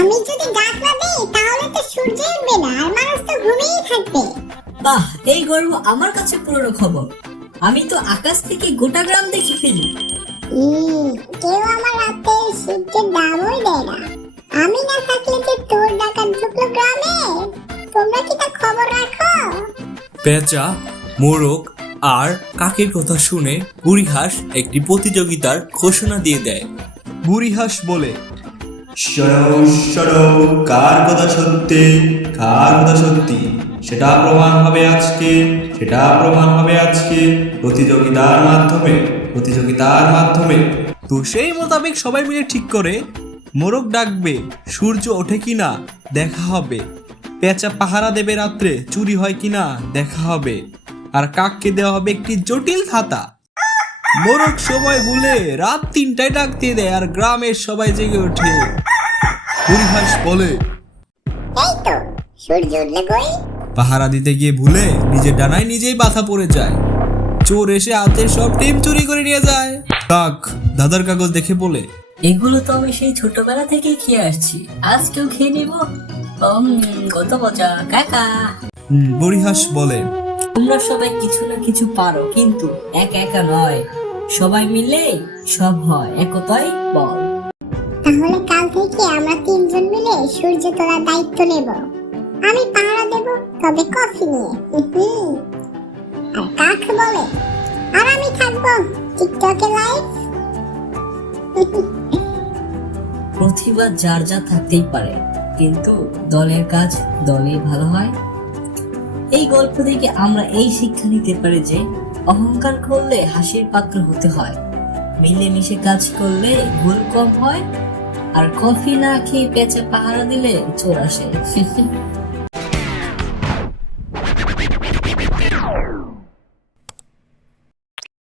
আমি যদি ডাক না দেই তাহলে তো সূর্য উঠবে না আর মানুষ তো ঘুমিয়েই থাকবে। বাহ, এই গর্ব আমার কাছে পুরনো খবর। আমি তো আকাশ থেকে গোটা গ্রাম দেখে ফেলি। কেউ আমার রাতে সূর্যের দামই দেয় না। আমি না থাকলে যে তোর ডাকাত ঢুকলো গ্রামে, তোমরা কি তা খবর রাখো? পেঁচা, মোরগ আর কাকের কথা শুনে বুড়ি হাঁস একটি প্রতিযোগিতার ঘোষণা দিয়ে দেয়। বুড়ি হাঁস বলে, সরো, কার কথা সত্যি, কার কথা সত্যি সেটা প্রমাণ হবে আজকে প্রতিযোগিতার মাধ্যমে। তো সেই মোতাবেক সবাই মিলে ঠিক করে মোরগ ডাকবে, সূর্য ওঠে কিনা দেখা হবে। পেঁচা পাহারা দেবে রাত্রে, চুরি হয় কিনা দেখা হবে। আর কাককে দেওয়া হবে একটি জটিল ছাতা। মোরগ সময় ভুলে রাত 3টায় ডাক দিয়ে দেয় আর গ্রামের সবাই জেগে ওঠে। বুড়ি হাঁস বলে, এই তো সূর্য উঠলে কই? পাহারা দিতে গিয়ে ভুলে নিজের ডানায় নিজেই বাধা পড়ে যায়। চোর এসে হাতের সব ডিম চুরি করে নিয়ে যায়। কাক দাদার কাগজ দেখে বলে, এগুলো তো আমি সেই ছোটবেলা থেকেই খেয়ে আসছি, আজকেও খেয়ে নিব। কত মজা কাকা। বুড়ি হাঁস বলে, তোমরা সবাই কিছু না কিছু পারো, কিন্তু একা একা নয়, সবাই মিলে সব হয়, একতাই বল। তাহলে কাল থেকে আমরা 3জন মিলে সূর্য তোলার দায়িত্ব নেব। আমি পাহারা দেব, তবে কফি নিয়ে। আর কাক বলে, আর আমি থাকবো টিকটকে লাইভ। প্রতিভা যার যা থাকতেই পারে, কিন্তু দলের কাজ দলেই ভালো হয়। এই গল্প থেকে আমরা এই শিক্ষা নিতে পারি যে অহংকার করলে হাসির পাত্র হতে হয়, মিলেমিশে কাজ করলে ভুল কম হয়, আর কফি না খেয়ে পেঁচা পাহারা দিলে চোর আসে।